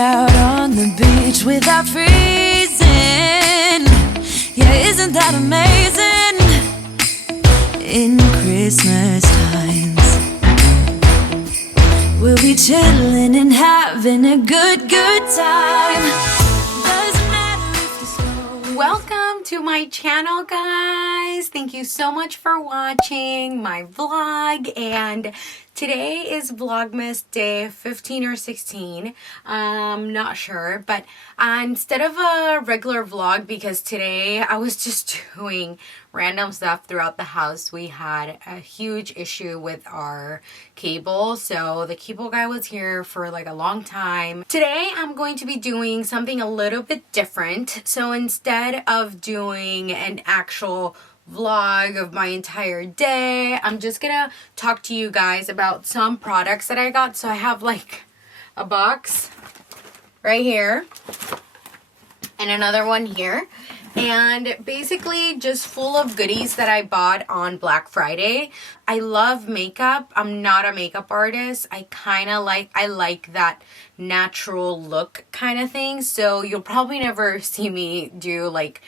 out on the beach without freezing. Yeah, isn't that amazing? In Christmas times, we'll be chilling and having a good time. Doesn't matter if the snow. Welcome to my channel, guys. Thank you so much for watching my vlog, and today is Vlogmas day 15 or 16. Not sure, but instead of a regular vlog, because today I was just doing random stuff throughout the house. We had a huge issue with our cable, so the cable guy was here for like a long time. Today I'm going to be doing something a little bit different. So instead of doing an actual vlog of my entire day, I'm just gonna talk to you guys about some products that I got. So I have like a box right here and another one here, and basically just full of goodies that I bought on Black Friday. I love makeup. I'm not a makeup artist. I like that natural look kind of thing, so you'll probably never see me do like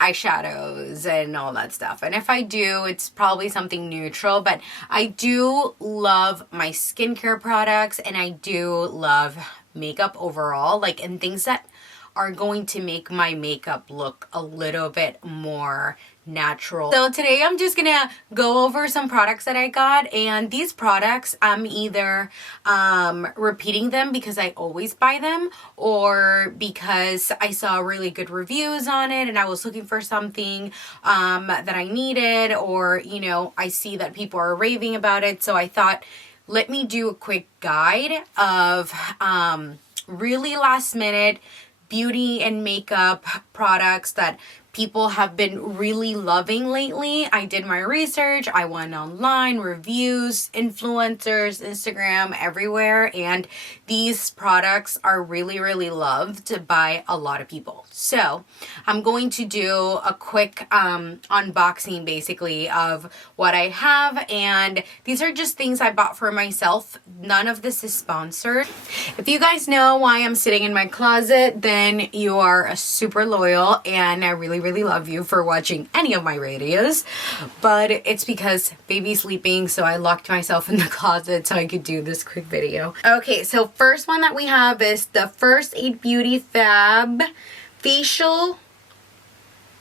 eyeshadows and all that stuff, and if I do, it's probably something neutral. But I do love my skincare products, and I do love makeup overall, like, and things that are going to make my makeup look a little bit more natural. So today I'm just gonna go over some products that I got, and these products I'm either repeating them because I always buy them, or because I saw really good reviews on it and I was looking for something that I needed, or you know, I see that people are raving about it, so I thought, let me do a quick guide of really last minute beauty and makeup products that people have been really loving lately. I did my research, I went online, reviews, influencers, Instagram, everywhere, and these products are really loved by a lot of people. So I'm going to do a quick unboxing basically of what I have, and these are just things I bought for myself. None of this is sponsored. If you guys know why I'm sitting in my closet, then you are super loyal, and I really love you for watching any of my videos. But it's because baby's sleeping, so I locked myself in the closet so I could do this quick video. Okay, so first one that we have is the First Aid Beauty Fab Facial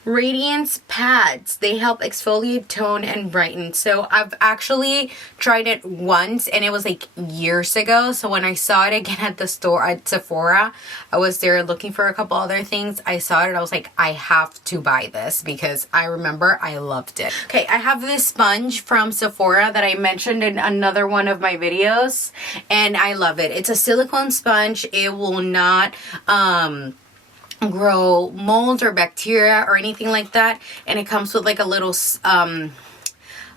Radiance Pads. They help exfoliate, tone, and brighten. So I've actually tried it once, and it was like years ago. So when I saw it again at the store at Sephora, I was there looking for a couple other things. I saw it and I was like, I have to buy this because I remember I loved it. Okay, I have this sponge from Sephora that I mentioned in another one of my videos, and I love it. It's a silicone sponge. It will not grow mold or bacteria or anything like that, and it comes with like a little suction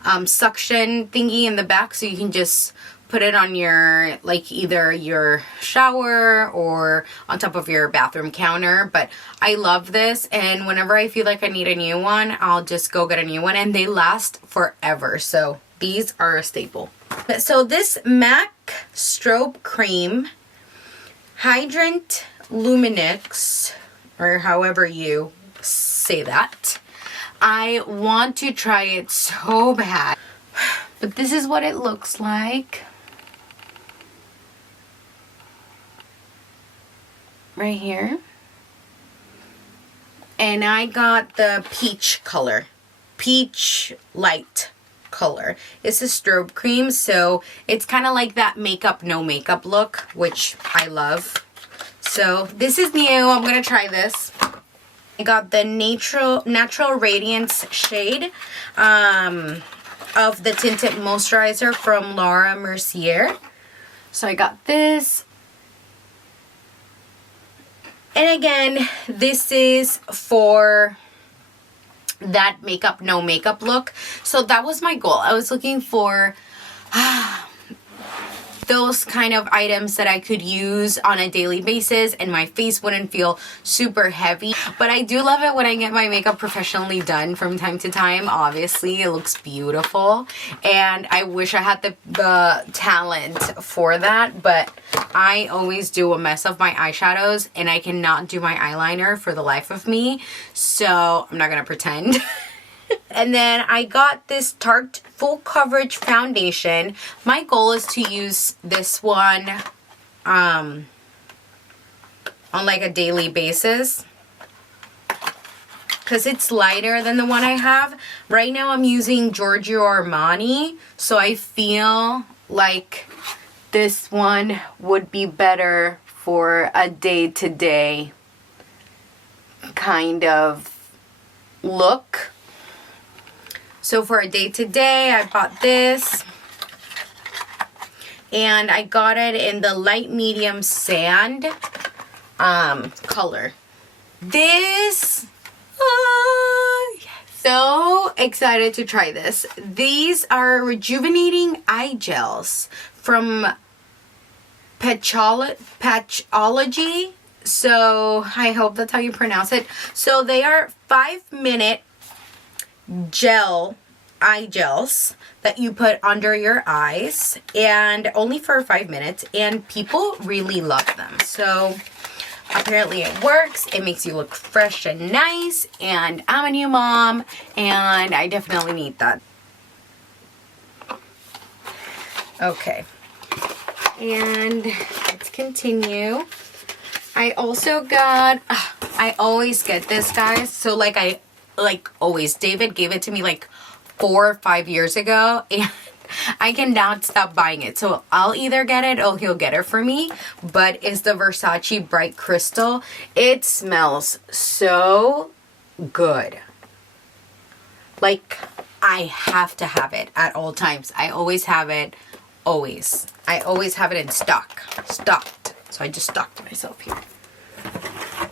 thingy in the back, so you can just put it on your, like, either your shower or on top of your bathroom counter. But I love this, and whenever I feel like I need a new one, I'll just go get a new one, and they last forever. So these are a staple. So this MAC Strobe Cream Hydrant Luminix, or however you say that, I want to try it so bad. But this is what it looks like. Right here. And I got the peach color. Peach light color. It's a strobe cream, so it's kind of like that makeup, no makeup look, which I love. So this is new. I'm gonna try this. I got the natural radiance shade of the tinted moisturizer from Laura Mercier. So I got this. And again, this is for that makeup, no makeup look. So that was my goal. I was looking for those kind of items that I could use on a daily basis and my face wouldn't feel super heavy. But I do love it when I get my makeup professionally done from time to time. Obviously, it looks beautiful and I wish I had the talent for that, but I always do a mess of my eyeshadows and I cannot do my eyeliner for the life of me, so I'm not gonna pretend. And then I got this Tarte Full Coverage Foundation. My goal is to use this one on like a daily basis because it's lighter than the one I have. Right now I'm using Giorgio Armani, so I feel like this one would be better for a day-to-day kind of look. So for a day-to-day, I bought this. And I got it in the light medium sand color. This, yes. So excited to try this. These are rejuvenating eye gels from Patchology. So I hope that's how you pronounce it. So they are 5-minute eye gels that you put under your eyes, and only for 5 minutes, and people really love them. So apparently it works. It makes you look fresh and nice, and I'm a new mom and I definitely need that. Okay, and let's continue. I also got, I always get this, guys. So like always, David gave it to me like 4 or 5 years ago and I cannot stop buying it. So I'll either get it or he'll get it for me. But it's the Versace Bright Crystal. It smells so good. Like, I have to have it at all times. I always have it. Always. I always have it in stocked. So I just stocked myself here.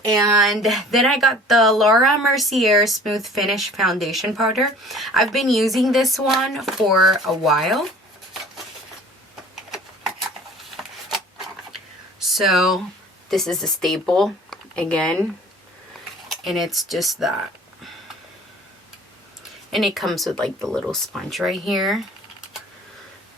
And then I got the Laura Mercier Smooth Finish Foundation Powder. I've been using this one for a while. So this is a staple again. And it's just that. And it comes with like the little sponge right here.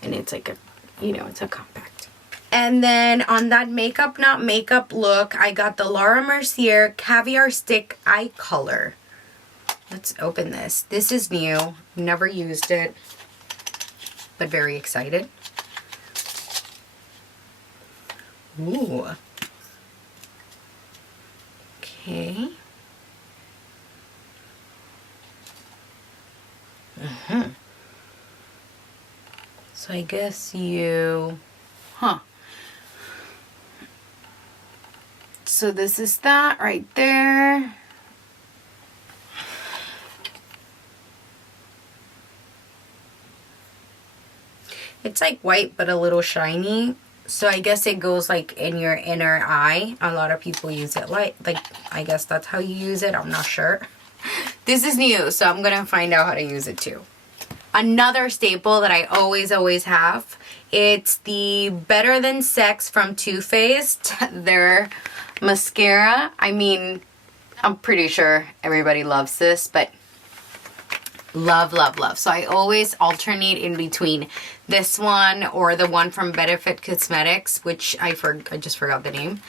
And it's like a, you know, it's a compact. And then on that makeup not makeup look, I got the Laura Mercier Caviar Stick Eye Color. Let's open this. This is new. Never used it, but very excited. Ooh. Okay. So I guess you, So this is that right there. It's like white but a little shiny. So I guess it goes like in your inner eye. A lot of people use it like I guess that's how you use it. I'm not sure. This is new, so I'm gonna find out how to use it too. Another staple that I always have. It's the Better Than Sex from Too Faced. Their mascara. I mean, I'm pretty sure everybody loves this, but love. So I always alternate in between this one or the one from Benefit Cosmetics, which I just forgot the name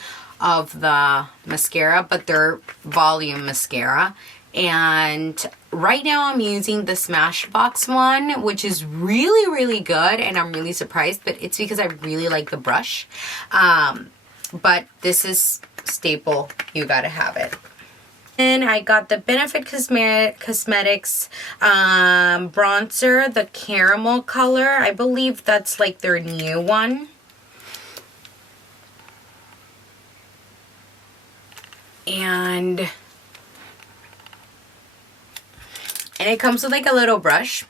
of the mascara, but they're volume mascara. And right now I'm using the Smashbox one, which is really good, and I'm really surprised, but it's because I really like the brush. But this is staple. You gotta have it. And I got the Benefit Cosmetics bronzer, the caramel color. I believe that's like their new one. And it comes with like a little brush,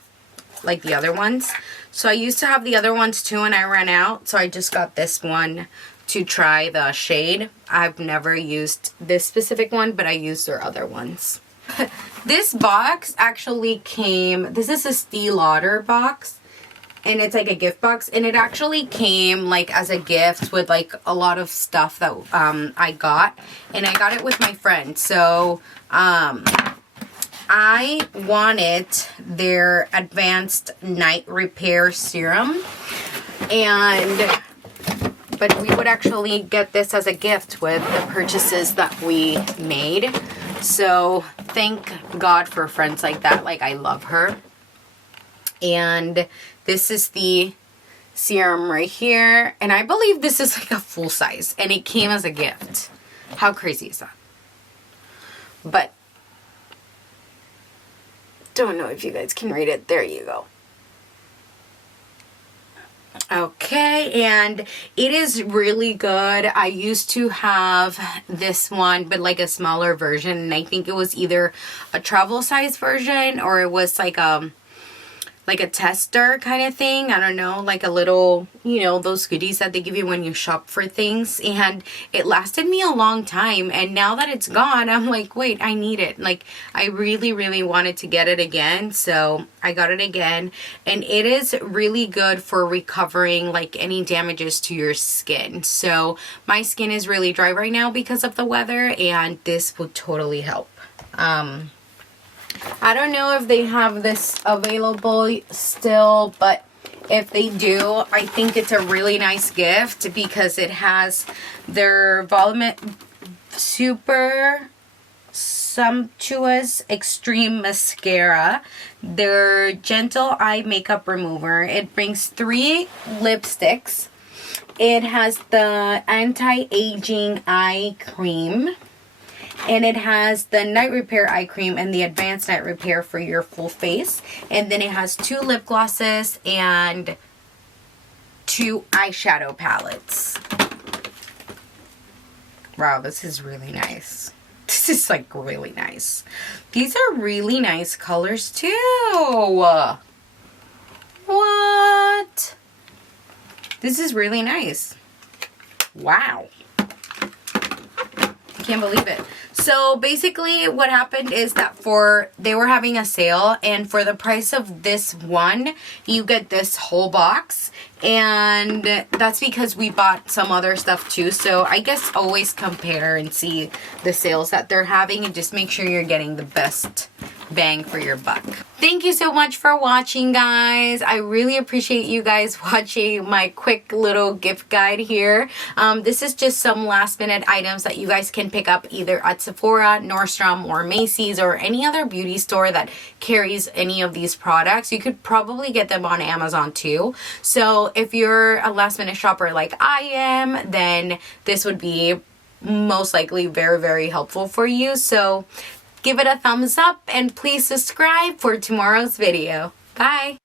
like the other ones. So I used to have the other ones too and I ran out. So I just got this one to try the shade. I've never used this specific one, but I used their other ones. This box actually came, this is a Stee Lauder box. and it's like a gift box, and it actually came like as a gift with like a lot of stuff that I got, and I got it with my friend. So I wanted their advanced night repair serum, but we would actually get this as a gift with the purchases that we made. So thank God for friends like that. Like, I love her. And this is the serum right here, and I believe this is like a full size, and it came as a gift. How crazy is that? But don't know if you guys can read it. There you go. Okay, and it is really good. I used to have this one, but like a smaller version, and I think it was either a travel size version or it was like a tester kind of thing. I don't know, like a little, you know, those goodies that they give you when you shop for things. And it lasted me a long time, and now that it's gone, I'm like, wait, I need it. Like, I really, really wanted to get it again, so I got it again. And it is really good for recovering like any damages to your skin. So my skin is really dry right now because of the weather, and this would totally help. I don't know if they have this available still, but if they do, I think it's a really nice gift because it has their Super Sumptuous Extreme Mascara, their Gentle Eye Makeup Remover. It brings 3 lipsticks. It has the Anti-Aging Eye Cream. And it has the Night Repair Eye Cream and the Advanced Night Repair for your full face. And then it has 2 lip glosses and 2 eyeshadow palettes. Wow, this is really nice. This is like really nice. These are really nice colors too. What? This is really nice. Wow. Can't believe it. So basically what happened is that they were having a sale, and for the price of this one, you get this whole box. And that's because we bought some other stuff too. So I guess always compare and see the sales that they're having, and just make sure you're getting the best bang for your buck. Thank you so much for watching, guys. I really appreciate you guys watching my quick little gift guide here. This is just some last minute items that you guys can pick up either at Sephora, Nordstrom, or Macy's, or any other beauty store that carries any of these products. You could probably get them on Amazon too. So if you're a last minute shopper like I am, then this would be most likely very, very helpful for you. So give it a thumbs up, and please subscribe for tomorrow's video. Bye!